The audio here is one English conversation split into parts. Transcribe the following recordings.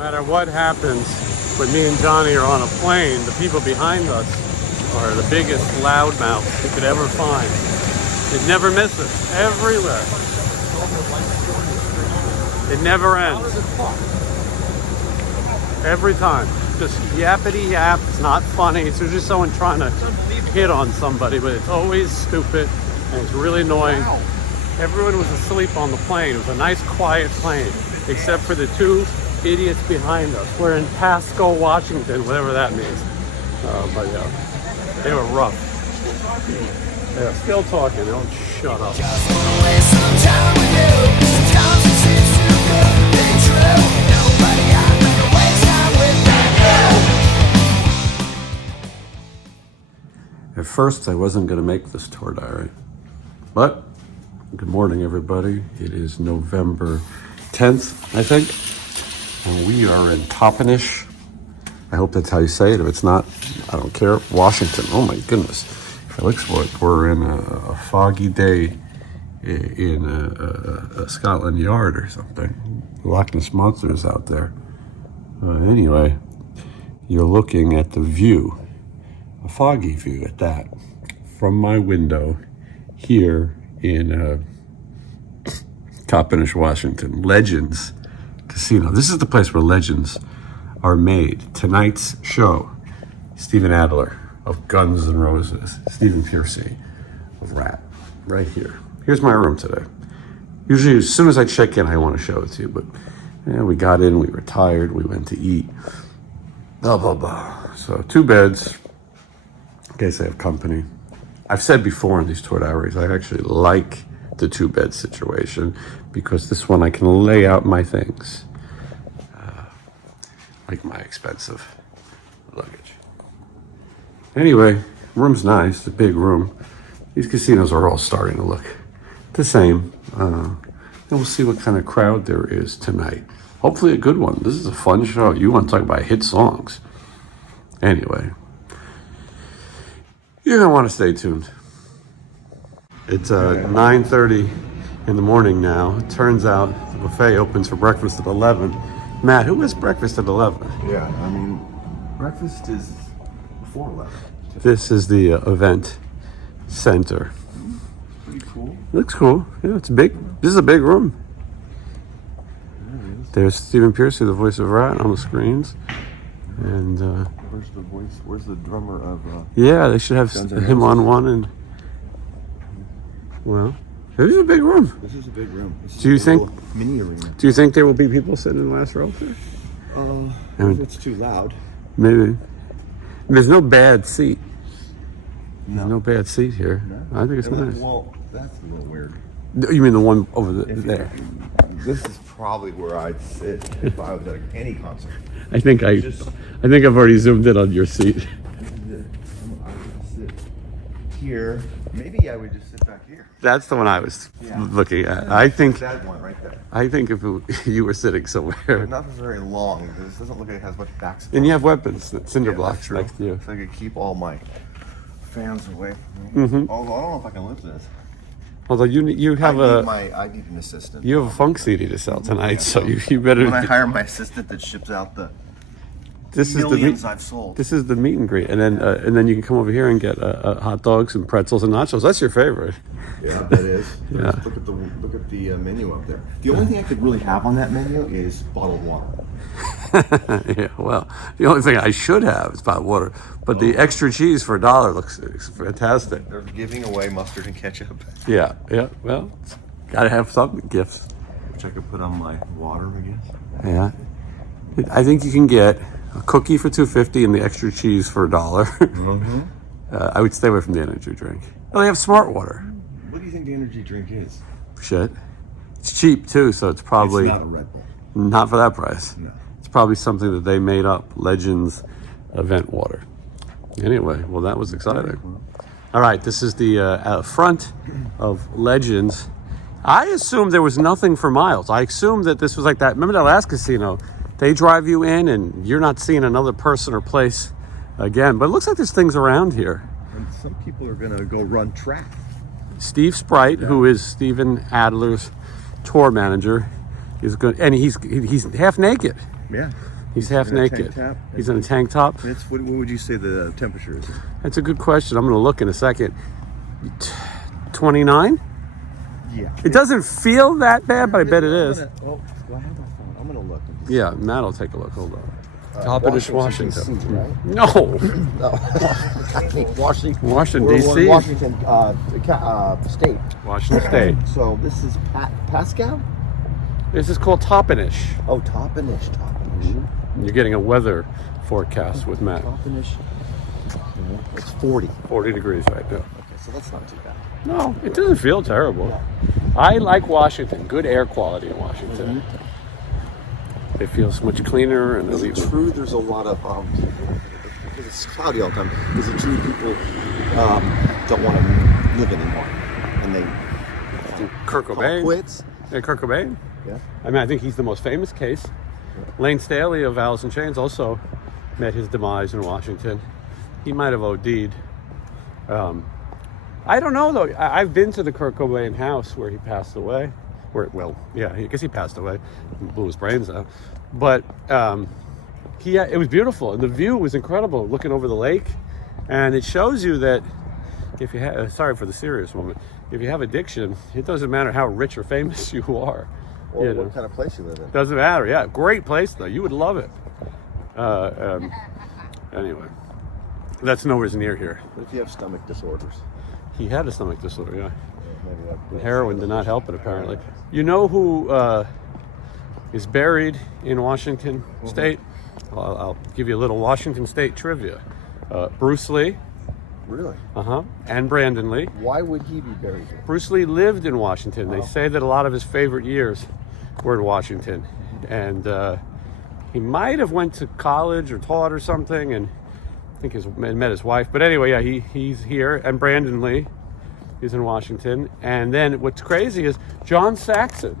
matter what happens when me and Johnny are on a plane, the people behind us are the biggest loudmouths you could ever find. It never misses, everywhere. It never ends. Every time. Just yappity yap. It's not funny. It's usually someone trying to hit on somebody, but it's always stupid and it's really annoying. Everyone was asleep on the plane. It was a nice quiet plane, except for the two idiots behind us. We're in Pasco, Washington, whatever that means. But yeah, they were rough. Yeah, still talking. Don't shut up. At first, I wasn't going to make this tour diary, but good morning, everybody. It is November 10th, I think, and we are in Toppenish. I hope that's how you say it. If it's not, I don't care. Washington. Oh my goodness. It looks like we're in a foggy day in a Scotland Yard or something. Loch Ness Monster is out there. Anyway, you're looking at the view, a foggy view at that, from my window here in Toppenish, Washington. Legends Casino. This is the place where legends are made. Tonight's show, Stephen Adler of Guns N' Roses, Stephen Pearcy of Ratt, right here. Here's my room today. Usually as soon as I check in, I want to show it to you, but we got in, we were tired, we went to eat, blah, blah, blah. So 2 beds, in case I have company. I've said before in these tour diaries, I actually like the 2-bed situation because this one I can lay out my things, like my expensive luggage. Anyway, room's nice, it's a big room. These casinos are all starting to look the same. And we'll see what kind of crowd there is tonight. Hopefully a good one. This is a fun show. You want to talk about hit songs. Anyway, you're going to want to stay tuned. It's 9:30 in the morning now. It turns out the buffet opens for breakfast at 11. Matt, who has breakfast at 11? Yeah, I mean, breakfast is before 11. This is the event center. Pretty cool. It looks cool. Yeah, it's big. This is a big room. There's Stephen Pearcy, the voice of Ratt, on the screens. And where's the voice? Where's the drummer of? Yeah, they should have him on one. And well, this is a big room. This is a big room. Do you think mini arena? Do you think there will be people sitting in the last row there? If it's too loud. Maybe. There's no bad seat. No. No bad seat here. No. I think it's nice. Well, that's a little weird. You mean the one over there? This is probably where I'd sit if I was at any concert. I think I've already zoomed in on your seat. I would sit here. Maybe I would just sit back here. That's the one I was looking at. I think that one right there. I think if you were sitting somewhere. Not very long because this doesn't look like it has much back support. And you have weapons, cinder blocks true. next to you. So I could keep all my fans away from me. Mm-hmm. Although I don't know if I can lift this. Although you have I need an assistant. You have a funk CD to sell tonight, so you better. When I hire my assistant that ships out the millions I've sold. This is the meet and greet, and then you can come over here and get hot dogs and pretzels and nachos. That's your favorite. Yeah, that is. Yeah. Look at the menu up there. The only thing I could really have on that menu is bottled water. Yeah, well, the only thing I should have is bottled water, but the extra cheese for $1 looks fantastic. They're giving away mustard and ketchup. Yeah. Well, gotta have some gifts. Which I could put on my water, I guess. Yeah, I think you can get a cookie for $2.50 and the extra cheese for $1. Mm-hmm. I would stay away from the energy drink. Oh, they have smart water. What do you think the energy drink is? Shit. It's cheap too, so it's probably It's not a Red Bull. Not for that price. No. It's probably something that they made up. Legends event water. Anyway, well, that was exciting. All right, this is the front of Legends. I assumed there was nothing for miles. I assumed that this was like that. Remember that last casino? They drive you in and you're not seeing another person or place again. But it looks like there's things around here. And some people are going to go run track. Steve Sprite, who is Stephen Adler's tour manager, is good, and he's half naked. Yeah. He's half in a tank naked. top? He's in a tank top. It's, what would you say the temperature is? That's a good question. I'm going to look in a second. 29? Yeah. It doesn't feel that bad, but I bet it is. Do I have my phone? I'm gonna look. Yeah, Matt will take a look. Hold on. Toppenish, Washington. DC, right? No. Washington. Washington, D.C. Washington State. Washington State. So this is Pascal? This is called Toppenish. Oh, Toppenish. You're getting a weather forecast with Matt. Toppenish. It's 40. 40 degrees right now. Okay, so that's not too bad. No, it doesn't feel terrible. I like Washington. Good air quality in Washington. It feels much cleaner. And Is it true there's a lot of, because it's cloudy all the time, is it true people don't want to live anymore? And they Kurt Cobain. quits? Yeah, Kurt Cobain. Yeah. I mean, I think he's the most famous case. Lane Staley of Alice in Chains also met his demise in Washington. He might have OD'd. I don't know though. I've been to the Kurt Cobain house where he passed away. I guess he passed away, blew his brains out. But it was beautiful, and the view was incredible, looking over the lake. And it shows you that if you have, sorry for the serious moment, if you have addiction, it doesn't matter how rich or famous you are. Or what kind of place you live in. Doesn't matter. Yeah, great place though. You would love it. Anyway, that's nowhere near here. What if you have stomach disorders? He had a stomach disorder, yeah. Maybe And heroin did not help it, apparently. You know who is buried in Washington State? I'll give you a little Washington State trivia. Bruce Lee. Really? And Brandon Lee. Why would he be buried here? Bruce Lee lived in Washington. They say that a lot of his favorite years were in Washington. And he might have went to college or taught or something, and I think met his wife. But anyway, yeah, he's here. And Brandon Lee is in Washington. And then what's crazy is John Saxon,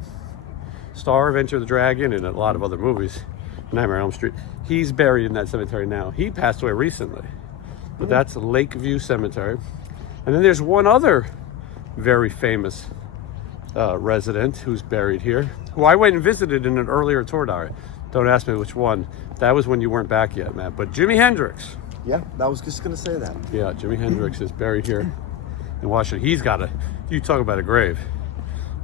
star of Enter the Dragon and a lot of other movies, Nightmare on Elm Street, he's buried in that cemetery now. He passed away recently. But that's Lakeview Cemetery. And then there's one other very famous resident who's buried here, who I went and visited in an earlier tour diary. Don't ask me which one. That was when you weren't back yet, Matt. But Jimi Hendrix. Yeah, I was just going to say that. Yeah, Jimi Hendrix is buried here in Washington. He's got you talk about a grave.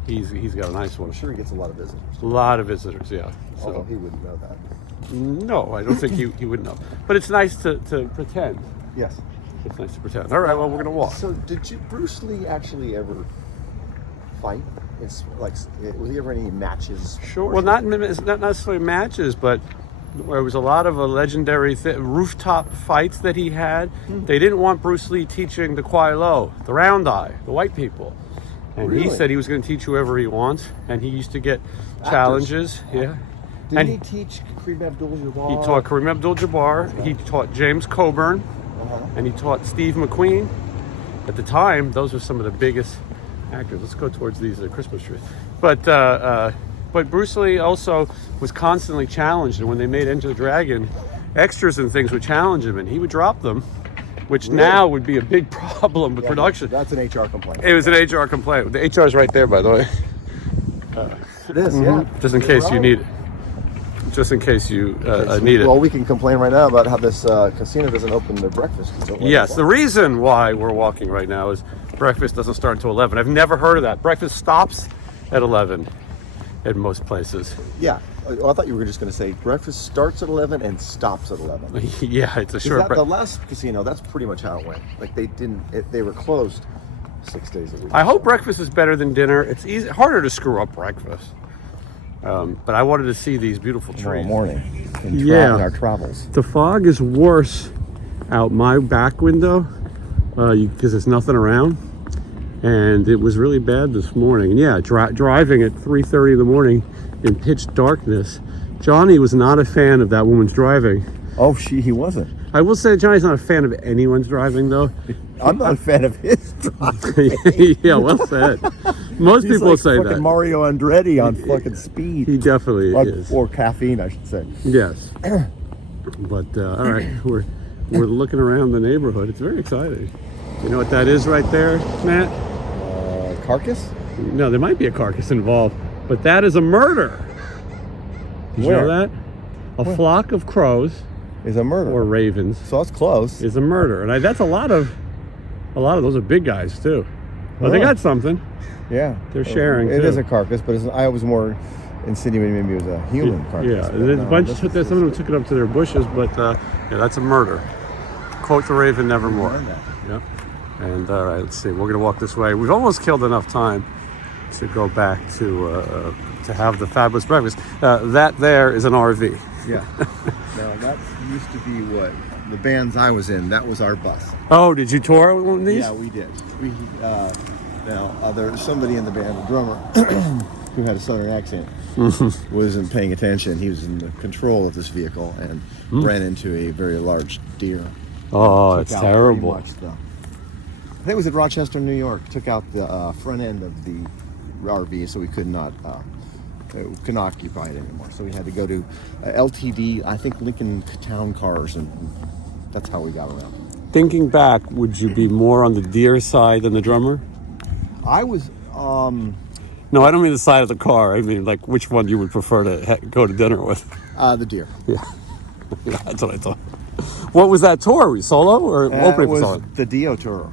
He's got a nice one. I'm sure he gets a lot of visitors. A lot of visitors, yeah. Although he wouldn't know that. No, I don't think he would know. But it's nice to pretend. Yes. It's nice to pretend. All right, well, we're going to walk. So did Bruce Lee actually ever fight? Was he ever any matches? Sure. Well, not necessarily matches, but there was a lot of legendary rooftop fights that he had. They didn't want Bruce Lee teaching the Kwai Lo, the Round Eye, the white people. And Really? he said he was going to teach whoever he wants, and he used to get challenges. Yeah. Didn't he teach Kareem Abdul-Jabbar? He taught Kareem Abdul-Jabbar. He taught James Coburn, and he taught Steve McQueen. At the time, those were some of the biggest actors. Let's go towards these Christmas trees. But Bruce Lee also was constantly challenged, and when they made Enter the Dragon, extras and things would challenge him, and he would drop them, which now would be a big problem with production. That's an HR complaint. It was an HR complaint. The HR is right there, by the way. It is, yeah. Just in case you need it. Just in case you need it. Well, we can complain right now about how this casino doesn't open their breakfast. Yes, the reason why we're walking right now is breakfast doesn't start until 11. I've never heard of that. Breakfast stops at 11 in most places. Yeah. Well, I thought you were just going to say breakfast starts at 11 and stops at 11. Yeah, it's a short The breakfast. last casino, that's pretty much how it went. Like they were closed 6 days a week. I hope breakfast is better than dinner. It's harder to screw up breakfast. But I wanted to see these beautiful Tomorrow trees. morning in our travels. The fog is worse out my back window because there's nothing around. And it was really bad this morning. And yeah, driving at 3:30 in the morning in pitch darkness. Johnny was not a fan of that woman's driving. Oh, he wasn't. I will say Johnny's not a fan of anyone's driving, though. I'm not a fan of his driving. Yeah, well said. Most He's people like say fucking that. Mario Andretti on fucking speed. He definitely is. Or caffeine, I should say. Yes. But all right, we're looking around the neighborhood. It's very exciting. You know what that is right there, Matt? Carcass? No, there might be a carcass involved, but that is a murder. Did you know that? A flock of crows is a murder. or ravens So it's close. is a murder, and that's a lot of those are big guys too. But they Oh. got something. Yeah. They're sharing, It too. is a carcass, but I was more insinuating maybe it was a human carcass. Yeah, but there's a no, bunch. this Some of them took it up to their bushes, but yeah, that's a murder. Quote the raven, nevermore. learned that. Yep. And all right, let's see. We're gonna walk this way. We've almost killed enough time to go back to have the fabulous breakfast. That there is an RV. Yeah. Now that used to be what the bands I was in. That was our bus. Oh, did you tour one of these? Yeah, we did. There's somebody in the band, a drummer, who had a southern accent, wasn't paying attention. He was in the control of this vehicle and ran into a very large deer. Oh, it's Took out pretty terrible. much I think it was at Rochester, New York. Took out the front end of the RV, so we could not couldn't occupy it anymore. So we had to go to LTD, I think Lincoln Town Cars, and that's how we got around. Thinking back, would you be more on the deer side than the drummer? I was. No, I don't mean the side of the car. I mean, like, which one you would prefer to go to dinner with? The deer. Yeah, that's what I thought. What was that tour? Were you solo or opening It was for someone? the Dio tour.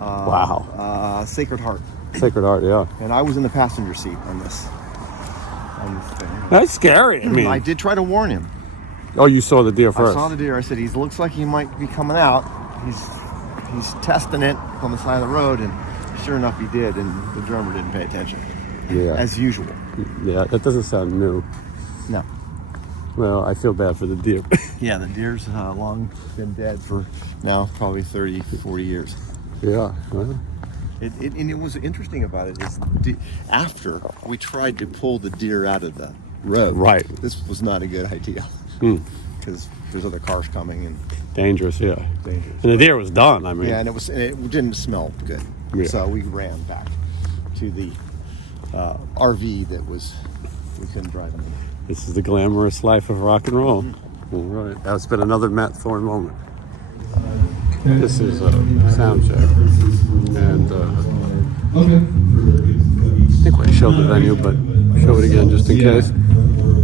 Wow. Sacred Heart. Sacred Heart, yeah. And I was in the passenger seat on this thing. That's scary. I mean, I did try to warn him. oh, you saw the deer I first. saw the deer. I said, he looks like he might be coming out. He's testing it on the side of the road, and sure enough, he did. And the drummer didn't pay attention, Yeah. as usual. Yeah, that doesn't sound new. No. Well, I feel bad for the deer. Yeah, the deer's long been dead for now probably 30, 40 years. Yeah. Well, And it was interesting about it is after we tried to pull the deer out of the road, Right. this was not a good idea because there's other cars coming and dangerous, yeah. dangerous. And the deer was done, I mean. Yeah, and it didn't smell good. Yeah. So we ran back to the RV that we couldn't drive anymore. This is the glamorous life of rock and roll. All right. That's been another Matt Thorne moment. This is a sound check. And I think we showed the venue, but show it again just in case.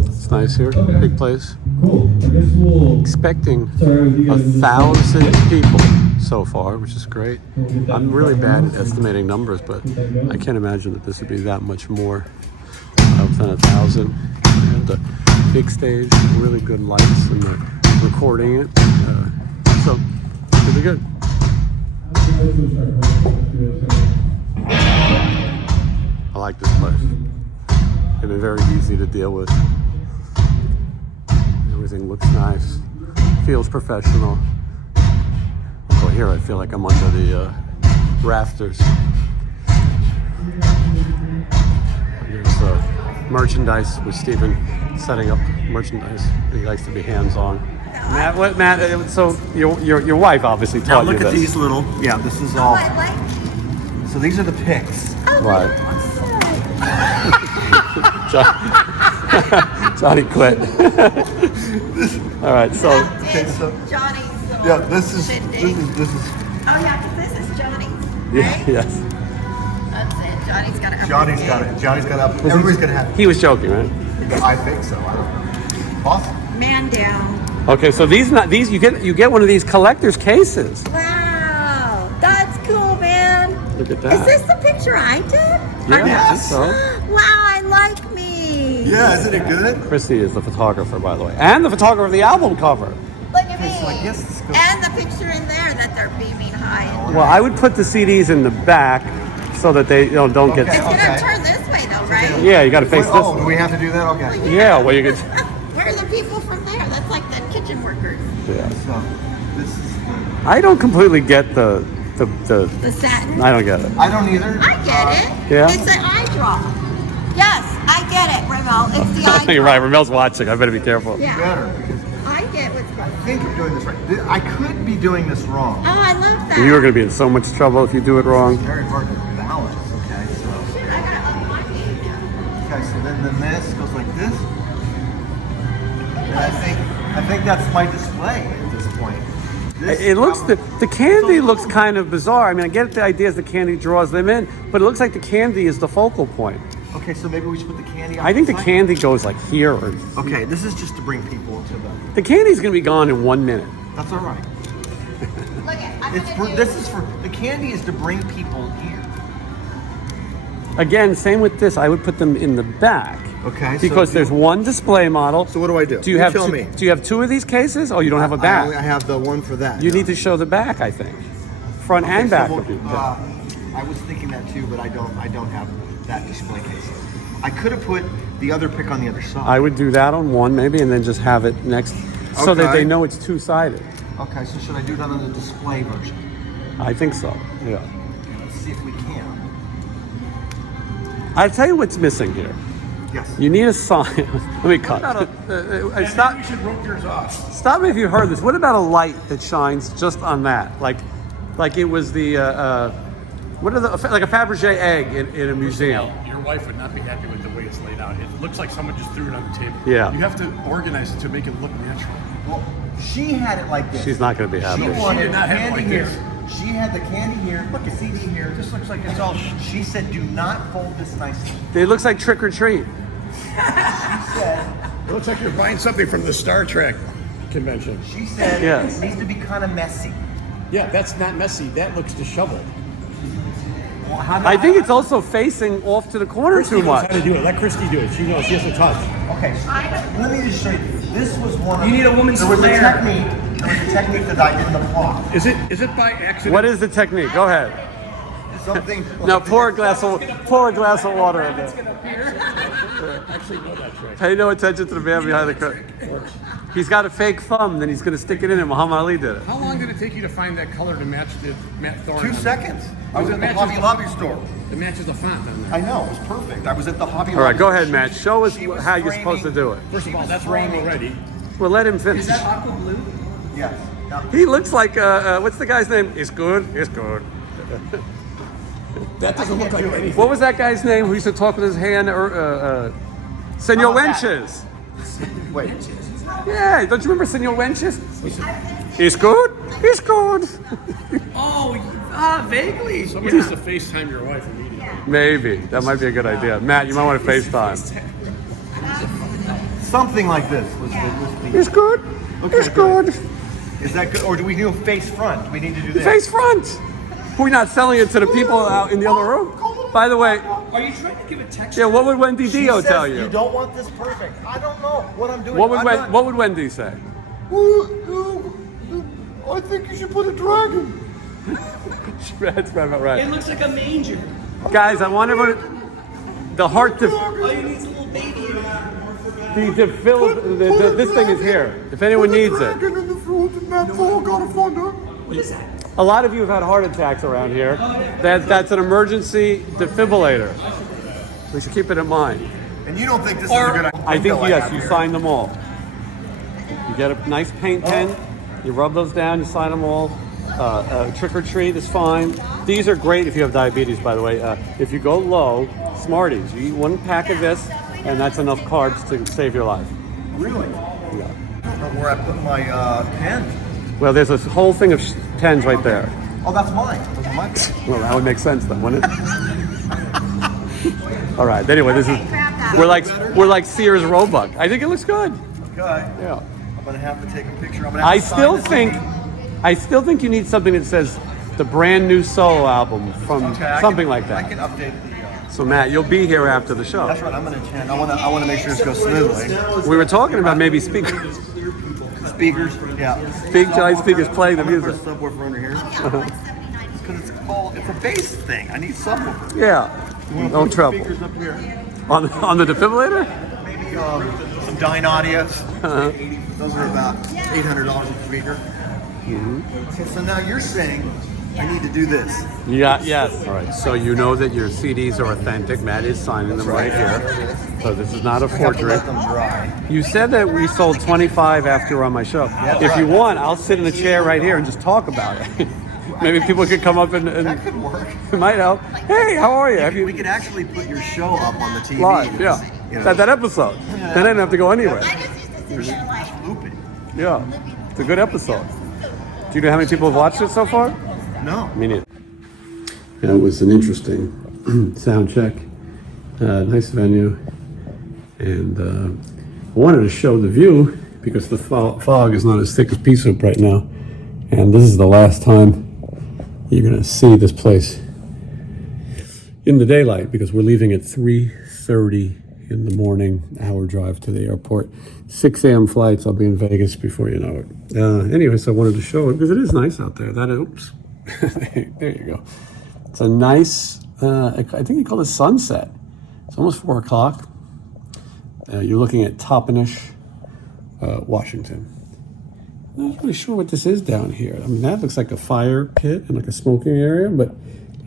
It's nice here. Big place. Expecting 1,000 people so far, which is great. I'm really bad at estimating numbers, but I can't imagine that this would be that much more than 1,000. And big stage, really good lights, and recording it. So, it'll be good. I like this place. It's been very easy to deal with. Everything looks nice, feels professional. Oh, here I feel like I'm under the rafters. Here's merchandise with Stephen setting up merchandise. He likes to be hands-on. Matt, what, Matt? So your wife obviously taught you this. Look at these little. Yeah, this is all. So these are the picks. Right. Johnny quit. All right, so Johnny's. Yeah, this is. Oh yeah, 'cause this is Johnny's. yeah, Right? yes, That's it. Johnny's got to. Johnny's got it. Johnny's got up. Everybody's gonna have he was joking, right? it. I think so. I don't know. Awesome. Man down. Okay, so these you get one of these collector's cases. Wow, that's cool, man. Look at that. Is this the picture I did? Yeah, I think so. Wow, I like me. Yeah, isn't it good? Chrissy is the photographer, by the way, and the photographer of the album cover. Look at me. So I guess this goes. And the picture in there that they're beaming high. Well, I would put the CDs in the back so that they don't get. It's Okay. gonna turn this way though, right? Yeah, you got to face this. Oh, do we have to do that? Okay. Yeah, well, you could. Where are the people from there? That's like the kitchen workers. Yeah. So this is. I don't completely get the. The satin. I don't get it. I don't either. I get it. Yeah? It's an eye drop. Yes, I get it, Ramel. It's the eye drop. You're right. Ramel's watching. I better be careful. Yeah. Better because I get what's I going. think I'm doing this right. I could be doing this wrong. Oh, I love that. You are going to be in so much trouble if you do it wrong. It's very hard to balance. Okay, so. Shit, I gotta up my game now. Okay, so then this goes like this. And I think that's my display at this point. This It looks probably- the candy looks kind of bizarre. I mean, I get the idea is the candy draws them in, but it looks like the candy is the focal point. Okay, so maybe we should put the candy on I think the side? candy goes like here or... Okay, this is just to bring people to the... The candy's gonna be gone in 1 minute. That's all right. Look at, I'm It's gonna for, do- this is for, the candy is to bring people here. Again, same with this. I would put them in the back. Okay. Because there's one display model. So what do I do? Do you have tell two, me. Do you have two of these cases? Oh, you don't have a back. I have the one for that. You need to show the back, I think. Front and so back we'll- would be. I was thinking that too, but I don't have that display case. I could have put the other pick on the other side. I would do that on one maybe, and then just have it next, so that Okay. they know it's two-sided. Okay, so should I do that on the display version? I think so. Yeah. Let's see if we can. I'll tell you what's missing here. Yes. You need a sign. Let me cut. Stop. You should rope yours off. Stop me if you heard this. What about a light that shines just on that, like it was the what are the like a Fabergé egg in a museum? Your wife would not be happy with the way it's laid out. It looks like someone just threw it on the table. Yeah. You have to organize it to make it look natural. Well, she had it like this. She's not going to be happy. She wanted did not have it candy like here. this. She had the candy here. Look, a CD here. This looks like it's all. She said, "Do not fold this nicely." It looks like trick or treat. She said. It looks like you're buying something from the Star Trek convention. She said Yes. it needs to be kind of messy. Yeah, that's not messy. That looks disheveled. Well, how do I think it's also facing off to the corner too Christy knows much. how to do it. Let Christy do it. She knows. She has to touch. Okay, so let me just show you. This was one. You need a woman's There was a flair. technique. There was a technique that I didn't apply. Is it by accident? What is the technique? Go ahead. Something. Now pour a glass of water in there. Actually know that trick. Pay no attention to the man behind the curtain. He's got a fake thumb, then he's going to stick it in, and Muhammad Ali did it. How long did it take you to find that color to match the Matt Thorne? 2 seconds. I was It at the matches Hobby Lobby store. It matches the font on there. I know, it was perfect. I was at the Hobby Lobby. All right, go store. ahead, Matt. Show us She was how you're supposed to do it. First of all, that's wrong already. Well, let him finish. Is that aqua blue? Yes. Now, He looks like, what's the guy's name? It's good. It's good. That doesn't look like anything. What was that guy's name who used to talk with his hand? Senor How about that? Wenches. wait. Yeah, don't you remember Senor Wenches? It's good. It's good. Oh, vaguely. Someone needs to FaceTime your wife immediately. Maybe. That might be a good idea. Matt, you might want to FaceTime. Something like this was the. It's good. Okay, It's good. Is that good? Or do we do face front? Do we need to do this? Face front. We're not selling it to the people out in the other room. By the way, Are you trying to give a texture? yeah, what would Wendy She Dio says tell You you? don't want this perfect. I don't know what I'm doing. What would I'm not- what would Wendy say? I think you should put a dragon. That's right about right. It looks like a manger. Guys, I want everyone. The heart to All you need is a little baby in there. this thing is here. If anyone needs it. In the front, and that's all gotta find out. What is that? A lot of you have had heart attacks around here. That's an emergency defibrillator. We should keep it in mind. And you don't think this is a good idea? I think No, yes, have you here. sign them all. You get a nice paint pen, you rub those down, you sign them all. Trick or treat is fine. These are great if you have diabetes, by the way. If you go low, Smarties. You eat one pack of this, and that's enough carbs to save your life. Really? Yeah. I don't know where I put my pen. Well, there's a whole thing of pens right there. Oh, that's mine. Those are my pens. Well, that would make sense then, wouldn't it? All right. Anyway, this is we're like Sears Roebuck. I think it looks good. Okay. Yeah. I'm gonna have to take a picture. I'm gonna have I to sign still this think you need something that says the brand new solo album from Okay, I something can- like I that. can update the. So Matt, you'll be here after the show. That's right. I'm gonna attend. I wanna make sure this goes smoothly. We were talking about maybe speakers, Speakers. Yeah. big giant speakers playing the I'm gonna put music. a subwoofer under here. Because it's a bass thing. I need subwoofer. Yeah, no trouble. Speakers up here. On the defibrillator? Maybe some Dyne Audios. Those are about $800 a speaker. Okay, so now you're saying I need to do this. Yeah, yes. All right. So you know that your CDs are authentic. Matt is signing them right here. So this is not a I have to forgery. let them dry. You said that we sold 25 after you were on my show. If you want, I'll sit in a chair right here and just talk about it. Maybe people could come up and That could work. it might help. Hey, how are you? Have We you could actually put your show up on the TV. live? Yeah. You know, That episode. Then I didn't have to go anywhere. I just used to sit there like, loop it. Yeah. It's a good episode. Do you know how many people have watched it so far? No. Me neither. Yeah, it was an interesting sound check. Nice venue. And I wanted to show the view because the fog is not as thick as pea soup right now. And this is the last time you're gonna see this place in the daylight because we're leaving at 3:30 in the morning, hour drive to the airport. 6 a.m. flights, I'll be in Vegas before you know it. Anyway, so I wanted to show it because it is nice out there. Oops, there you go. It's a nice, I think you call it sunset. It's almost 4 o'clock. You're looking at Toppenish, Washington. I'm not really sure what this is down here. I mean, that looks like a fire pit and like a smoking area, but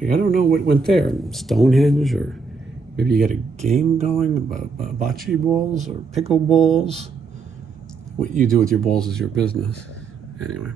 I don't know what went there. Stonehenge, or maybe you get a game going about bocce balls or pickle balls. What you do with your balls is your business. Anyway.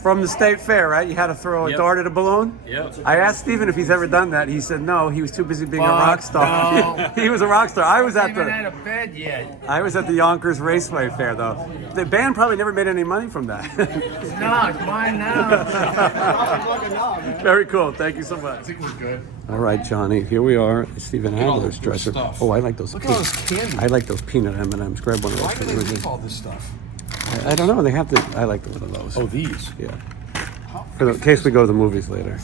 From the state fair, right? You had to throw a dart at a balloon? Yep. I asked Steven if he's ever done that. He said no, he was too busy being a Fuck, rock star. no. He was a rock star. I was at Even the out of bed yet. I was at the Yonkers Raceway Fair though. The band probably never made any money from that. It's not mine now. Very cool. Thank you so much. I think we're good. All right, Johnny. Here we are at Steven all Adler's this dresser. stuff. Oh, I like those. Look at all this candy. I like those peanut M&Ms. Grab one of those. Why do they leave all this stuff? I don't know. They have to. I like one of those. Oh, these. Yeah. For the case we go to the movies later.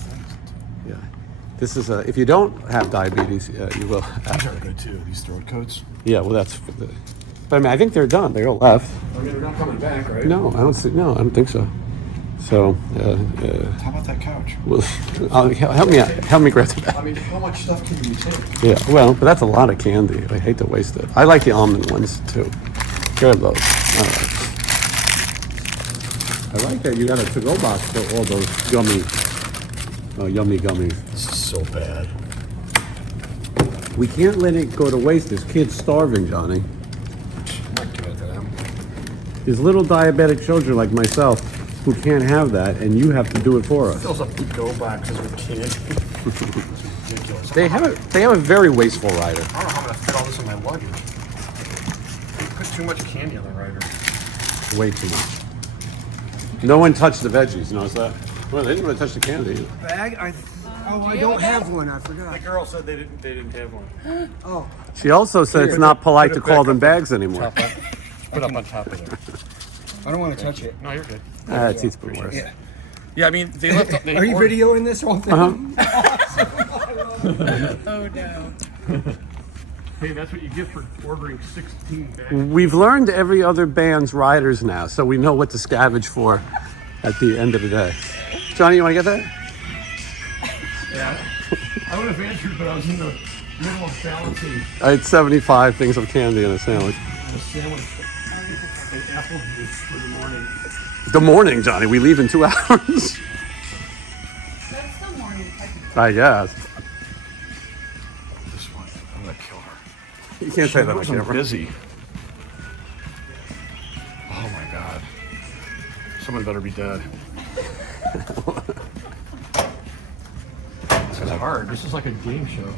Yeah. This is if you don't have diabetes, you will. These are good too. These throat coats. Yeah. Well, that's for the. But I mean, I think they're done. They're all left. I mean, they're not coming back, right? No, I don't see. No, I don't think so. So. How about that couch? Well, help me out. Help me grab the bag. I mean, how much stuff can you take? Yeah. Well, but that's a lot of candy. I hate to waste it. I like the almond ones too. Grab those. All right. I like that you got a to-go box for all those yummy gummies. This is so bad. We can't let it go to waste. There's kids starving, Johnny. I'm not giving it to them. There's little diabetic children like myself who can't have that, and you have to do it for us. Fills up the go boxes with candy. It's ridiculous. They have a very wasteful rider. I don't know how I'm gonna fit all this in my luggage. Put too much candy on the rider. Way too much. No one touched the veggies. Notice that? Well, they didn't really touch the candy either. Bag? I don't have one. I forgot. The girl said they didn't have one. Oh, She also said it's not polite to call them bags anymore. Put up on top of there. I don't want to touch it. No, you're good. It's even worse. Yeah. Yeah, I mean, they left. They Are you ordered- videoing this whole thing? Oh no. Hey, that's what you get for ordering 16 bags. We've learned every other band's riders now, so we know what to scavenge for at the end of the day. Johnny, you want to get that? Yeah. I would have answered, but I was in the middle of balancing I had 75 things of candy in a sandwich. a sandwich and apple juice for the morning. The morning, Johnny. We leave in 2 hours. That's the morning. I guess. This one, I'm gonna kill her. You can't say that on I'm camera. busy. Oh my god. Someone better be dead. This is hard. This is like a game show.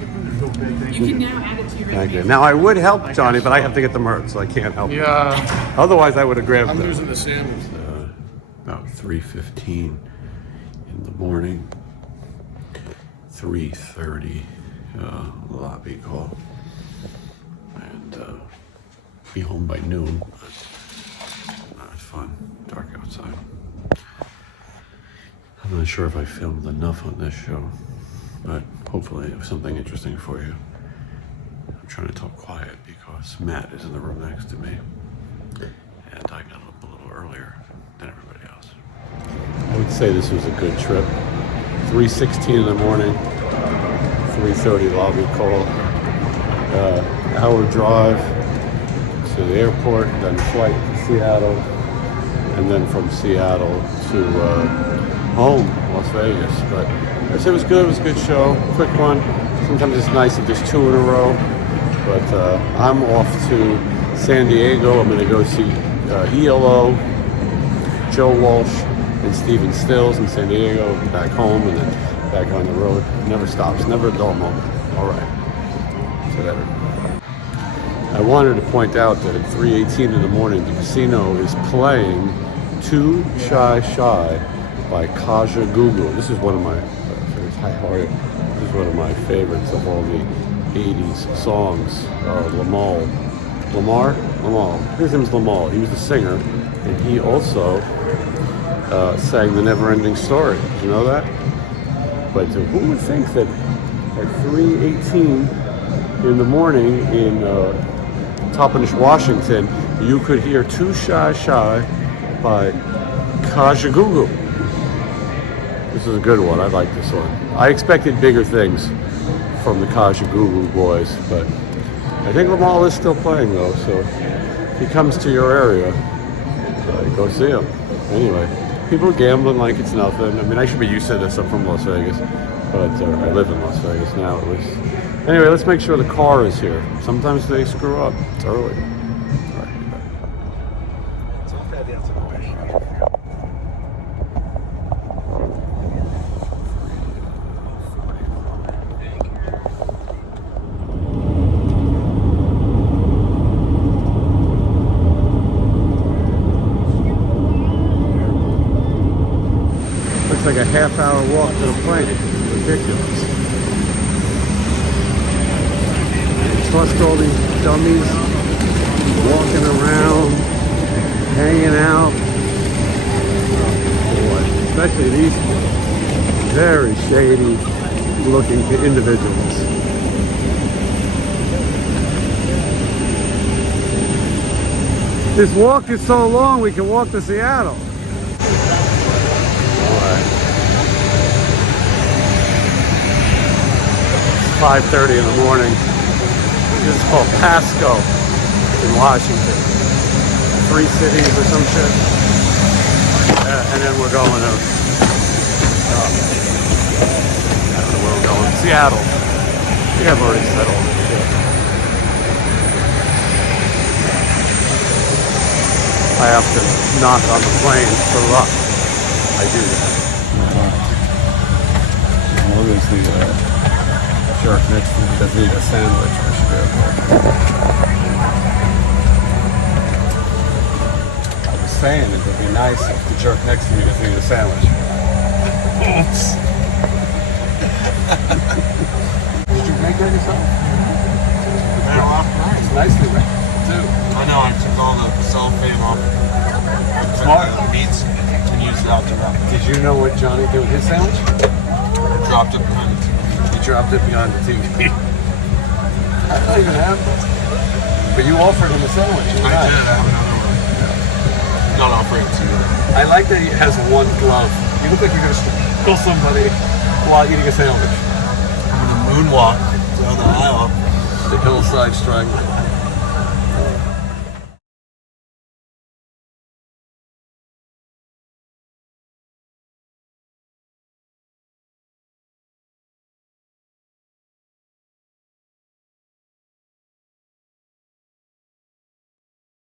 There's no bad thing. You can now add it to your Thank you. Now, I would help Johnny, but I have to get the merch, so I can't help. Yeah. Otherwise, I would have grabbed I'm them. losing the sandwich. About 3:15 in the morning. 3:30 lobby call, and be home by noon. It's fun. Dark outside. I'm not sure if I filmed enough on this show, but hopefully it was something interesting for you. I'm trying to talk quiet because Matt is in the room next to me, and I got up a little earlier than everybody else. I would say this was a good trip. 3:16 in the morning, 3:30 lobby call, hour drive to the airport, then flight to Seattle, and then from Seattle to home, Las Vegas. But I said it was good. It was a good show, quick one. Sometimes it's nice if there's 2 in a row. But I'm off to San Diego. I'm going to go see ELO, Joe Walsh, and Steven Stills in San Diego, back home, and then back on the road. Never stops, never a dull moment. All right. So that. I wanted to point out that at 3:18 in the morning, the casino is playing Too Shy Shy by Kaja Gugu. This is one of my favorites. Hi, how are you? This is one of my favorites of all the 80s songs. Lamal. His name's Lamal. He was a singer, and he also sang The Never Ending Story. Did you know that? But who would think that at 3:18 in the morning in Toppenish, Washington, you could hear Too Shy Shy by Kaja Gugu. This is a good one. I like this one. I expected bigger things from the Kajagoogoo boys, but I think Lamal is still playing though, so if he comes to your area, go see him. Anyway, people are gambling like it's nothing. I mean, I should be used to this. I'm from Las Vegas, but I live in Las Vegas now at least. Anyway, let's make sure the car is here. Sometimes they screw up. It's early. All right, be back. Looks like a half-hour walk to the plane. Ridiculous. Trust all these dummies walking around, hanging out. Boy, especially these very shady looking individuals. This walk is so long we can walk to Seattle. 5:30 in the morning. This is called Pasco in Washington. 3 cities or some shit. And then we're going to, I don't know where we're going. Seattle. I think I've already said all this shit. I have to knock on the plane for luck. I do that. Obviously, shark next to me doesn't eat a sandwich. I should be able to. I was saying it would be nice if the jerk next to me doesn't eat a sandwich. Oops. Did you make that yourself? It's nicely made, too. I know, I took all the cellophane off. Smart. Meats and used it out to wrap. Did you know what Johnny did with his sandwich? Dropped it behind the TV. He dropped it behind the TV. I don't even have this. But you offered him a sandwich. I did, I have another one. Not offering to you. I like that he has one glove. You look like you're going to kill somebody while eating a sandwich. I'm gonna moonwalk down the aisle. The hillside strangler.